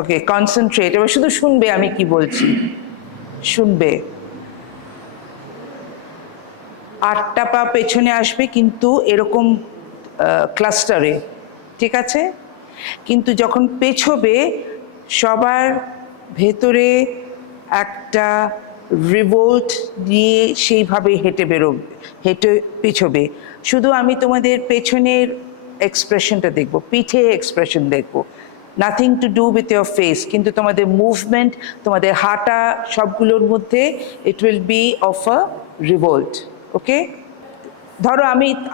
ওকে, concentrate, এবার শুধু শুনবে আমি কি বলছি, শুনবে। 8টা পা পেছনে আসবে কিন্তু এরকম ক্লাস্টারে, ঠিক আছে? কিন্তু যখন পেছবে সবার ভেতরে একটা রিভোল্ট নিয়ে সেইভাবে হেঁটে বেরোবে, হেঁটে পেছবে। শুধু আমি তোমাদের পেছনের এক্সপ্রেশনটা দেখব, পিঠে এক্সপ্রেশন দেখব, nothing to do with your face, কিন্তু তোমাদের মুভমেন্ট, তোমাদের হাঁটা সবগুলোর মধ্যে it will be of a revolt. Okay, ধরো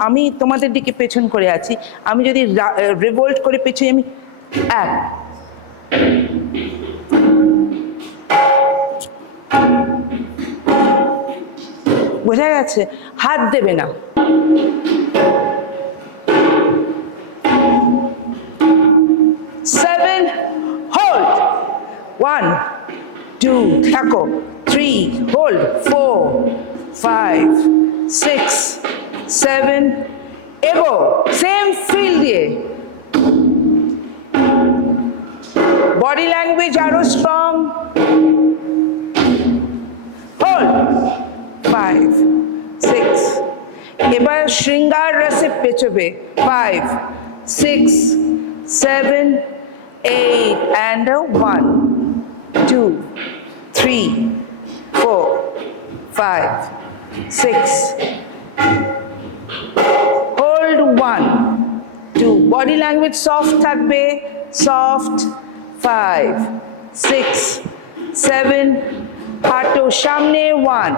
আমি তোমাদের দিকে পেছন করে আছি, আমি যদি রিভোল্ট করে পেছনে, আমি এক, বোঝা গেছে? হাত দেবে না। সেভেন, হোল্ড, 1 2 থাকো, 3 হোল্ড, 4 5 6 7 এগো, সেম ফিল দিয়ে। বডি ল্যাঙ্গুয়েজ আরো স্ট্রং। হোল্ড, 5 6 এবার শৃঙ্গার রসে পেছবে, 5 6 7 8 and 1 2 3 4 5 6 hold 1 2 body language soft থাকবে, soft, 5 6 7 হাঁটো সামনে, 1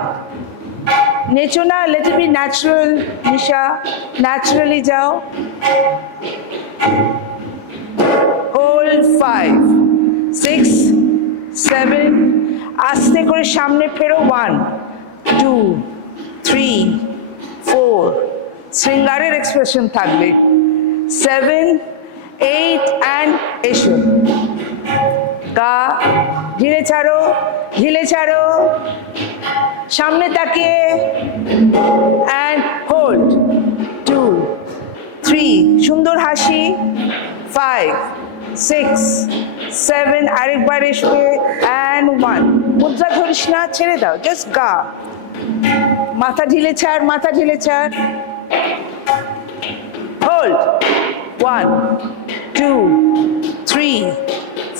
নেচো না, let it be natural, Nisha, naturally যাও। hold 5 6 7 আস্তে করে সামনে ফেরো, 1 2 3 4 শৃঙ্গারের এক্সপ্রেশন থাকবে, 7 8 and এসো। গা ঢিলে ছাড়ো, ঢিলে ছাড়ো, সামনে তাকিয়ে, and hold 2 3 সুন্দর হাসি, 5 6 7 আরেকবার এসবে, and 1 মুদ্রা ধরিস না, ছেড়ে দাও, জাস্ট গা, মাথা ঢিলে ছাড়, মাথা ঢিলে ছাড়। হোল্ড 1 2 3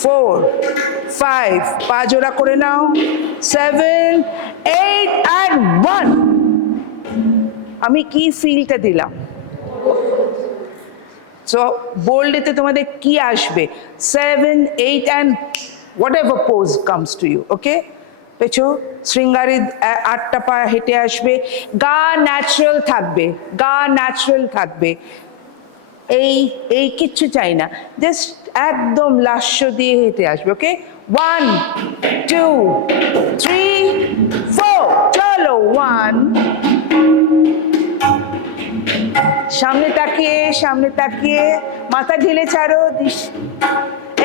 4 5 পা জোড়া করে নাও, 7 8 and 1 আমি কি ফিলটা দিলাম? সো বোল্ডেতে তোমাদের কি আসবে, 7 8 and whatever pose comes to you. ওকে, পেছো শৃঙ্গারে 8টা পা হেঁটে আসবে, গা ন্যাচারাল থাকবে, গা ন্যাচারাল থাকবে, এই কিচ্ছু চাই না, জাস্ট একদম লাস্য দিয়ে হেঁটে আসবে। ওকে, 1 2 3 4 চলো, 1 সামনে তাকিয়ে, সামনে তাকিয়ে, মাথা ঢিলে ছাড়ো,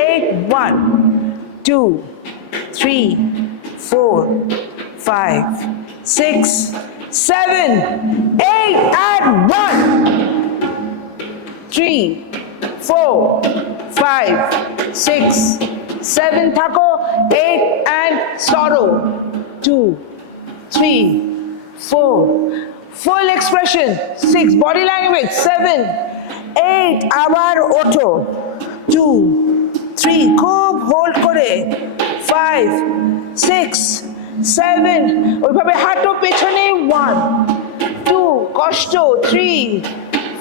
8 1 2 3 4 5 6 7 8 and 1 3 4 5 6 7 থাকো, 8 and sorrow, 2 3 4 full expression, 6 body language, 7 8 আবার ওঠো, 2 3 খুব হোল্ড করে, 5 6 7 ওইভাবে হাঁটো পেছনে, 1 2 কষ্ট, 3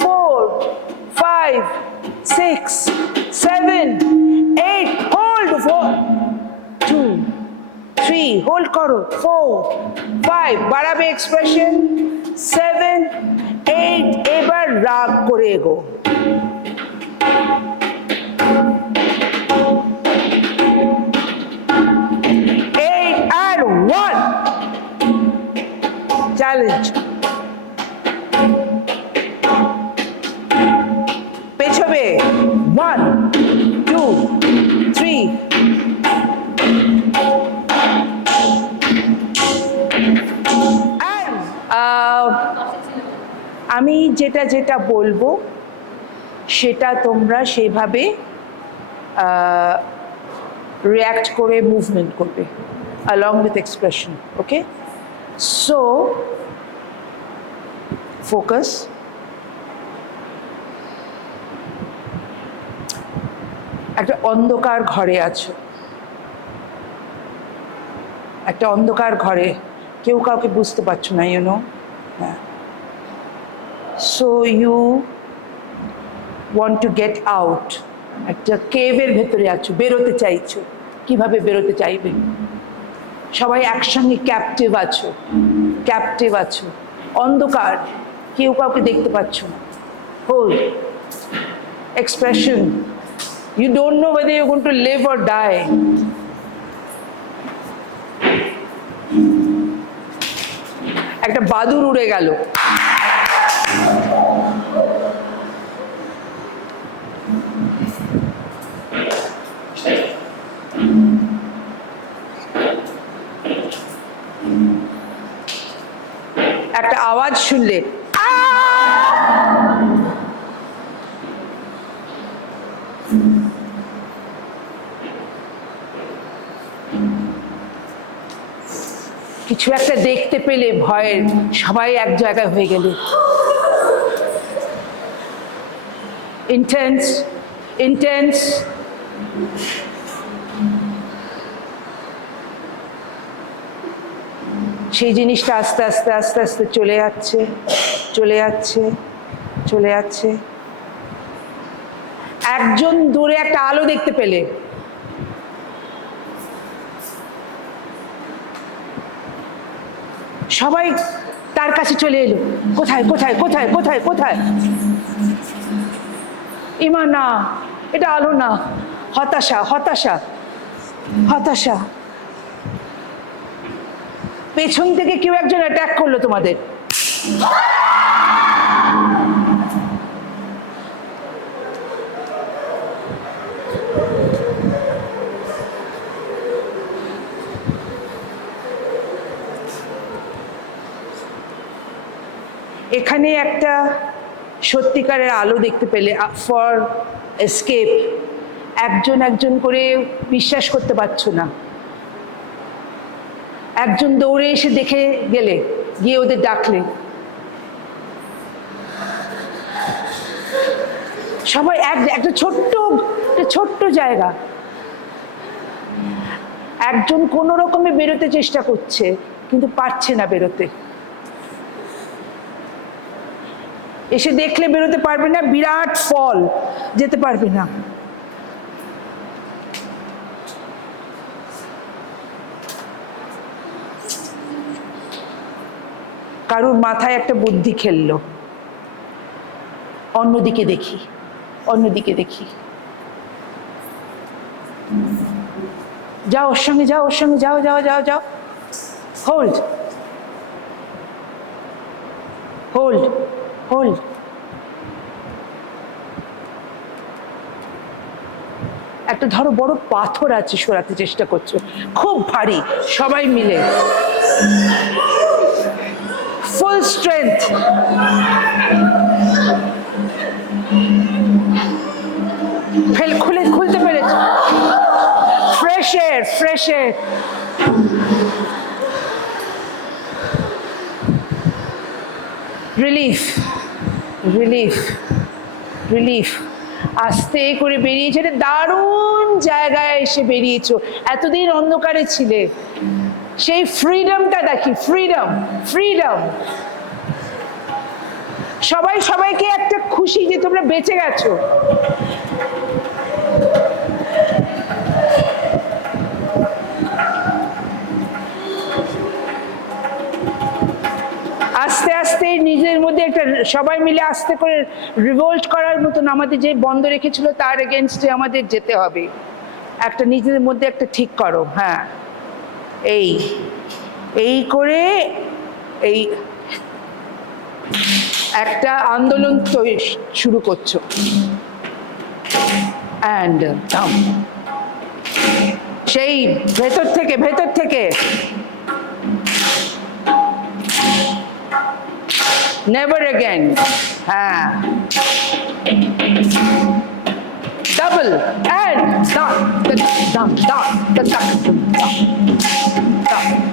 4 5 6 7 8 হোল্ড, 4 2 3 হোল্ড করো, 4 5 বাড়াবে এক্সপ্রেশন, 7 8 এবার রাগ করে এগো। চ্যালেঞ্জ, পেছবে, 1 2 3 আমি যেটা যেটা বলবো সেটা তোমরা সেভাবে রিঅ্যাক্ট করে মুভমেন্ট করবে along with expression. Okay, so focus. একটা অন্ধকার ঘরে আছো, একটা অন্ধকার ঘরে, কেউ কাউকে বুঝতে পারছো না, ইউ নো। হ্যাঁ, so you want to get out. একটা কেভের ভেতরে আছো, বেরোতে চাইছো। কিভাবে বেরোতে চাইবে? সবাই একসঙ্গে ক্যাপটিভ আছো, ক্যাপটিভ আছো, অন্ধকার, কেউ কাউকে দেখতে পাচ্ছ না। Hold expression. You don't know whether you're going to live or die. একটা বাদুড় উড়ে গেল, একটা আওয়াজ শুনলে, কিছু একটা দেখতে পেলে ভয়ের, সবাই এক জায়গায় হয়ে গেলে। Intense, intense. সেই জিনিসটা আস্তে আস্তে আস্তে আস্তে চলে যাচ্ছে, চলে যাচ্ছে, চলে যাচ্ছে। একজন দূরে একটা আলো দেখতে পেলে, সবাই তার কাছে চলে এলো। কোথায় কোথায় কোথায় কোথায় কোথায়? ইমা না, এটা আলো না, হতাশা, হতাশা, হতাশা। পেছন থেকে কেউ একজন অ্যাটাক করলো তোমাদের। এখানে একটা সত্যিকারের আলো দেখতে পেলে, ফর এসকেপ। একজন একজন করে বিশ্বাস করতে পারছো না, একজন দৌড়ে এসে দেখে গেলে, গিয়ে ওদের ডাকলে। সবাই একটা ছোট্ট জায়গা। একজন কোনো রকমে বেরোতে চেষ্টা করছে, কিন্তু পারছে না বেরোতে। এসে দেখলে বেরোতে পারবে না, বিরাট ফল, যেতে পারবে না। কারুর মাথায় একটা বুদ্ধি খেললো, অন্যদিকে দেখি, অন্যদিকে দেখি। যাও ওর সঙ্গে, যাও ওর সঙ্গে, যাও যাও যাও যাও। Hold, hold, hold. একটা ধরো বড় পাথর আছে, সরাতে চেষ্টা করছো, খুব ভারী। সবাই মিলে ফুল স্ট্রেংথ। খুলতে পেরেছ। Fresh air, fresh air. Relief, relief, relief. আস্তে করে বেরিয়েছে, দারুণ জায়গায় এসে বেরিয়েছো। এতদিন অন্ধকারে ছিলে, সেই ফ্রিডমটা দেখি, ফ্রিডম, ফ্রিডম। সবাই সবাইকে একটা খুশি যে তোমরা বেঁচে গেছো। আস্তে আস্তে নিজের মধ্যে একটা, সবাই মিলে আস্তে করে রিভোল্ট করার মতন, আমাদের যে বন্ধ রেখেছিল তার এগেনস্টে আমাদের যেতে হবে। একটা নিজেদের মধ্যে একটা ঠিক করো। হ্যাঁ, এই এই করে এই একটা আন্দোলন শুরু করছো। অ্যান্ড সেই ভেতর থেকে, ভেতর থেকে নেভার অ্যাগেন। হ্যাঁ, double and dum dum, da da dum dum, dum.